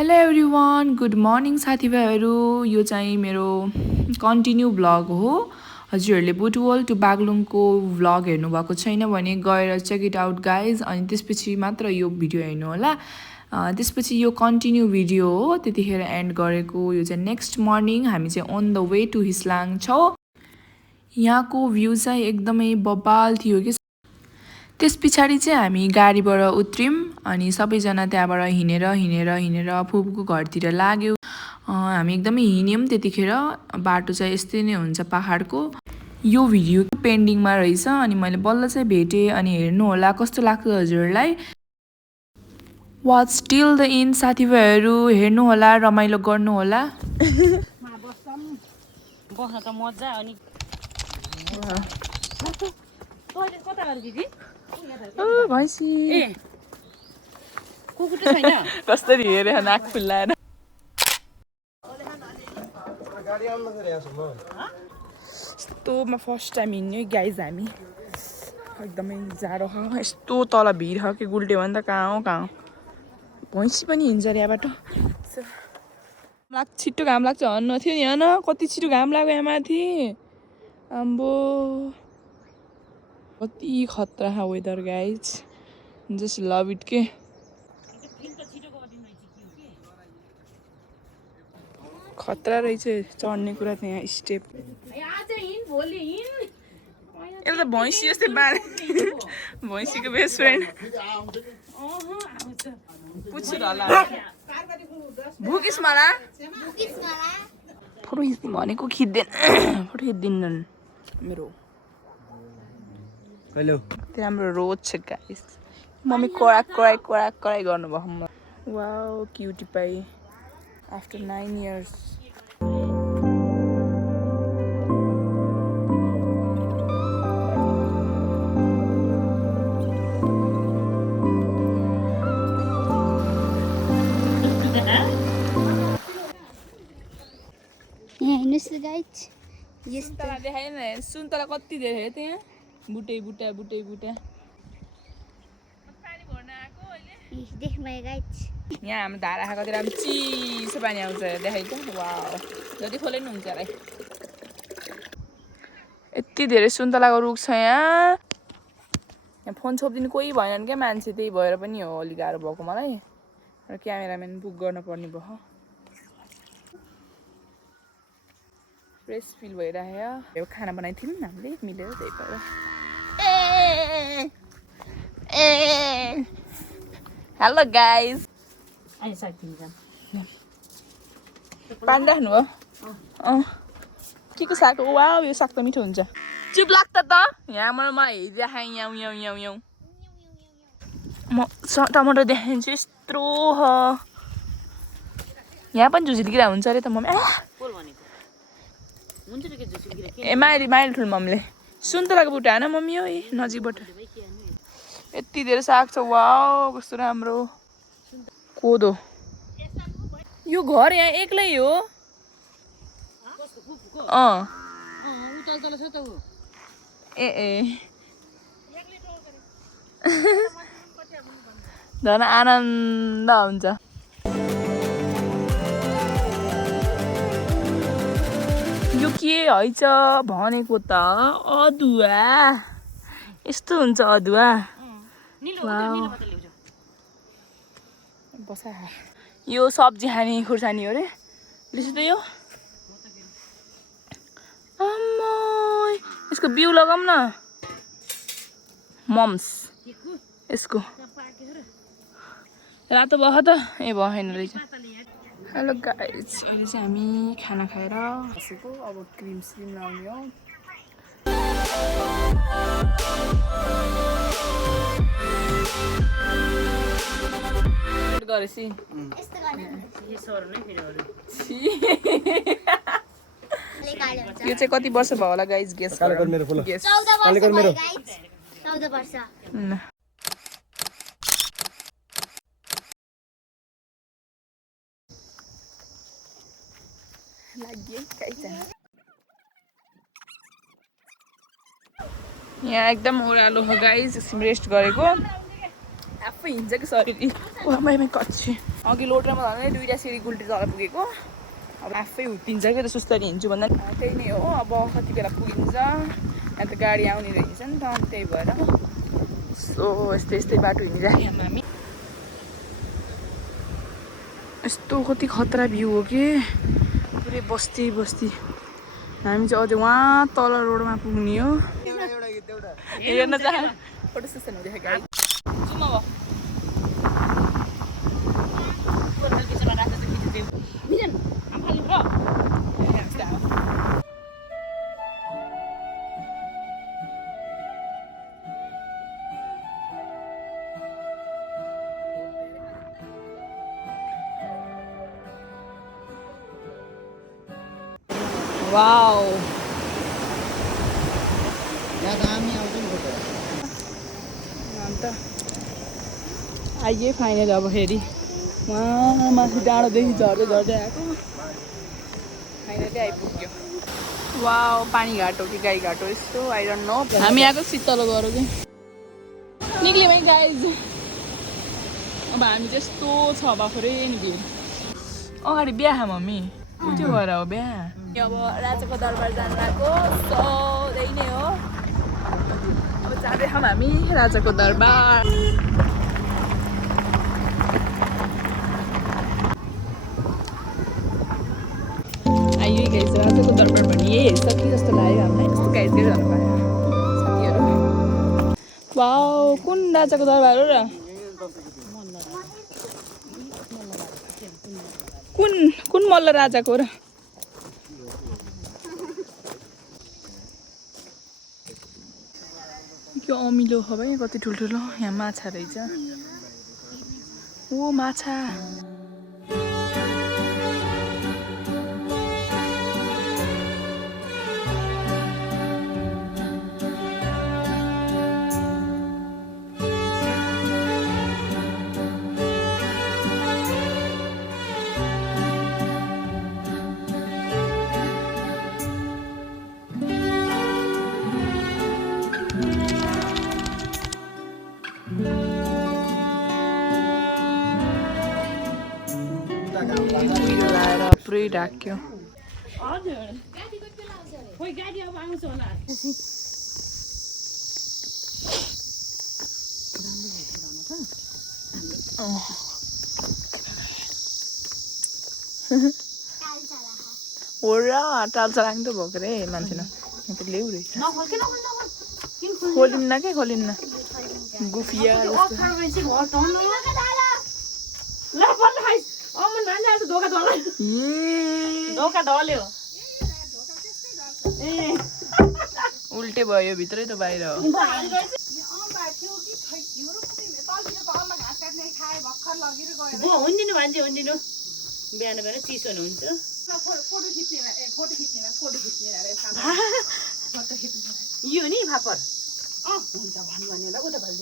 Hello everyone, good morning साथीभाइहरू। यो चाहिँ मेरो कन्टिन्यू भ्लग हो। हजुरहरूले बुटवल टु बागलुङको भ्लग हेर्नुभएको छैन भने गएर चेक इट आउट गाइज, अनि त्यसपछि मात्र यो भिडियो हेर्नु होला। त्यसपछि यो कन्टिन्यू भिडियो हो, त्यतिखेर एन्ड गरेको। यो चाहिँ नेक्स्ट मर्निङ हामी चाहिँ अन द वे टु हिस्लाङ छौँ। यहाँको भ्यू चाहिँ एकदमै बबाल थियो कि। त्यस पछाडि चाहिँ हामी गाडीबाट उत्रौँ अनि सबैजना त्यहाँबाट हिँडेर फुपूको घरतिर लाग्यो। हामी एकदमै हिँड्यौँ त्यतिखेर। बाटो चाहिँ यस्तै नै हुन्छ पहाडको। यो भिडियो पेन्डिङमा रहेछ अनि मैले बल्ल चाहिँ भेटेँ। अनि हेर्नु होला कस्तो लाग्छ हजुरहरूलाई। वाच टिल द इन साथीभाइहरू, हेर्नु होला, रमाइलो गर्नु होला। बस्न त मजा अनि भैँसी ए कुकुर त छैन कसरी हेरे नाक फुल्लाएर। यस्तोमा फर्स्ट टाइम हिँड्यो गाइज हामी। एकदमै जाडो छ, यस्तो तल भिड छ कि गुल्ट्यो भने त कहाँ हो कहाँ। भैँसी पनि हिँड्छ अरे यहाँबाट। छिट्टो घाम लाग्छ भन्नु थियो नि, होइन कति छिटो घाम लाग्यो यहाँ माथि। आम्बो कति खतरा छ weather guys, just love it के। खतरा रहेछ चढ्ने कुरा त यहाँ स्टेप। एउटा भैँसी जस्तै बाँधे, भैँसीको बेस्ट फ्रेन्ड पुच्छर होला। भुकिस मलाई फोटो खिच्नु भनेको खिच्दैन, फोटो खिच्दिनन् मेरो। त्यो हाम्रो रोज छ गाइस। मम्मी कराई गर्नुभयो। वाउ क्युटी पाई आफ्टर 9 years। सुन्तला देखाएन, सुन्तला कति धेरै त्यहाँ बुटे यहाँ हाम्रो धारा खाएकोतिर पनि चिसो पानी आउँछ देखाइ त। वाउ जति खोले नि हुन्छ होला। यति धेरै सुन्तलाको रुख छ यहाँ फोन छोपिदिनु कोही भएन क्या मान्छे, त्यही भएर पनि हो अलिक गाह्रो भएको मलाई। र क्यामेराम्यान बुक गर्न पर्ने भयो। फ्रेस फिल भइरहेको। खाना बनाइथियौँ हामीले मिलेर, त्यही भएर। हेलो गाइज, पानी राख्नु भयो। के को साग? वा यो साग त मिठो हुन्छ। चुप लाग्छ त यहाँबाट हिजो खाएँ याउ याउ याउ याउ। म टमाटर देखाइदिन्छु, यत्रो छ। यहाँ पनि झुसिल्किरा हुन्छ अरे त मम्मी। ए माइली ठुलो मम्मीले सुन्तलाको बुट्टा होइन मम्मी हो नजिकबाट। यति धेरै साग छ, वाउ कस्तो राम्रो। कोदो यो घर यहाँ एक्लै हो। झन् आनन्द हुन्छ। यो के हैछ भनेको त अदुवा। यस्तो हुन्छ अदुवा। बसा यो सब्जी खाने खुर्सानी हो रे लिसु त यो। यसको बिउ लगाऊँ न मम्स। यसको रातो भयो त ए भएन रहेछ। हेलो गाइज, अहिले चाहिँ हामी खाना खाएर बसेको। अब क्रिम लाउने हो। गरेसी यो चाहिँ कति वर्ष भयो होला गाइज? गेस 14 वर्ष। यहाँ एकदम ओह्रालो हो गाइज, एकछिन रेस्ट गरेको। आफै हिँड्छ कि शरीर ओमाइमा कच्छु अघि लोटरमा झन् दुईवटा सिँढी गुल्टी तल पुगेको अब आफै हुत्तिन्छ क्या त सुस्तरी हिँड्छु भन्दा त्यही नै हो अब कति बेला पुगिन्छ यहाँ त गाडी आउने रहेछ नि त अनि त्यही भएर सो यस्तै यस्तै बाटो हिँडिराख्यौँ हामी यस्तो कति खतरा भ्यू हो कि पुरै बस्ती बस्ती हामी चाहिँ अझै वहाँ तल रोडमा पुग्ने हो हेर्न चाह फोटो सेसन हुँदैछ गाडी जाउँ अब वाओ अन्त आइए फाइनल अब फेरि वहाँ माथि डाँडोदेखि झर्दै झर्दै आएको फाइनली आइपुग्यो वाओ पानी घाटो कि गाई घाटो यस्तो आई डोन्ट नो हामी आएको शीतल गरौँ कि निक्ल्यौँ है गाइज अब हामी चाहिँ यस्तो छ भर्खरै नि भ्यू अगाडि बिहा मम्मी त्यो भएर हो बिहा अब राजाको दरबार जानु लाग्यो सधैँ नै हो अब जाँदैछौँ हामी राजाको दरबार आइयो गाइज राजाको दरबार भने यही हेरिसक्यो जस्तो लाग्यो हामीलाई यस्तो गाइजकै जानु पायो साथीहरू वाउ कुन राजाको दरबार हो र कुन मल्ल राजाको र के अमिलो हो भाइ कति ठुल्ठुलो यहाँ माछा रहेछ ओ माछा लाएर पुरै ढाक्यो हो र टाल्चा लाग्नु त भएको रे मान्छे न त ल्याउ रहेछ खोलिन्न के खोलिन्न गुफिया उल्टे भयो भित्रै त बाहिर हो हुन्दिनु भन्छ हुन्दिनु बिहान बिहान चिसो हुन्छ यो नि फापर हुन्छ भन्नु भन्यो होला उता भन्छ